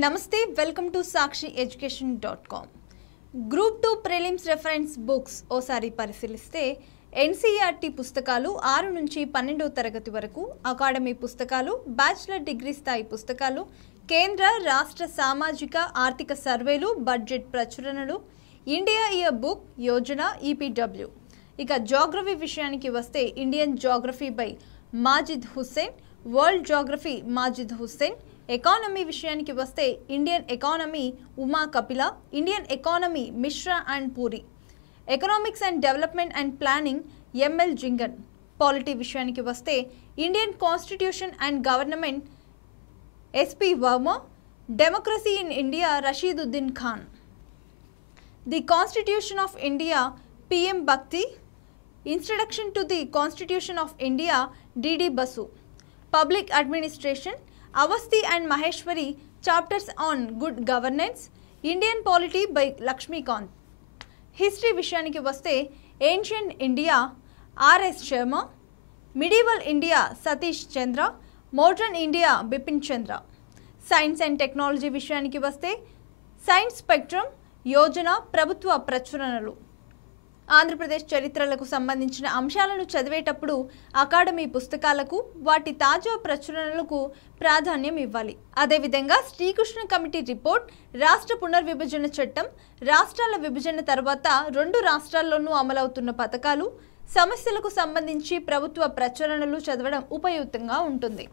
నమస్తే welcome to sakshieducation.com. Group 2 prelims reference books ఓసారి పరిశీలిస్తే ఎన్సీఈఆర్టీ పుస్తకాలు 6 నుంచి 12వ తరగతి వరకు, అకాడమీ పుస్తకాలు, బ్యాచిలర్ డిగ్రీ స్థాయి పుస్తకాలు, కేంద్ర రాష్ట్ర సామాజిక ఆర్థిక సర్వేలు, బడ్జెట్ ప్రచురణలు, India year book, Yojana, EPW. ఇక జోగ్రఫీ విషయానికి వస్తే Indian geography by Majid Hussain, world geography Majid Hussain. Economy విషయానికి వస్తే Indian economy Uma Kapila, Indian economy Mishra and Puri, economics and development and planning ML Jhingan. Polity విషయానికి వస్తే Indian constitution and government SP Verma, democracy in India Rashiduddin Khan, the constitution of India PM భక్తి, introduction to the constitution of India DD Basu, public administration Awasthi and Maheshwari, chapters on good governance, Indian polity by Laxmikanth. History విషయానికి వస్తే ancient India R S Sharma, medieval India Satish Chandra, modern India Bipin Chandra. Science and technology విషయానికి వస్తే science spectrum, Yojana, ప్రభుత్వ ప్రచురణలు. ఆంధ్రప్రదేశ్ చరిత్రలకు సంబంధించిన అంశాలను చదివేటప్పుడు అకాడమీ పుస్తకాలకు, వాటి తాజా ప్రచురణలకు ప్రాధాన్యం ఇవ్వాలి. అదేవిధంగా శ్రీకృష్ణ కమిటీ రిపోర్ట్, రాష్ట్ర పునర్విభజన చట్టం, రాష్ట్రాల విభజన తర్వాత 2 రాష్ట్రాల్లోనూ అమలవుతున్న పథకాలు, సమస్యలకు సంబంధించి ప్రభుత్వ ప్రచురణలు చదవడం ఉపయుక్తంగా ఉంటుంది.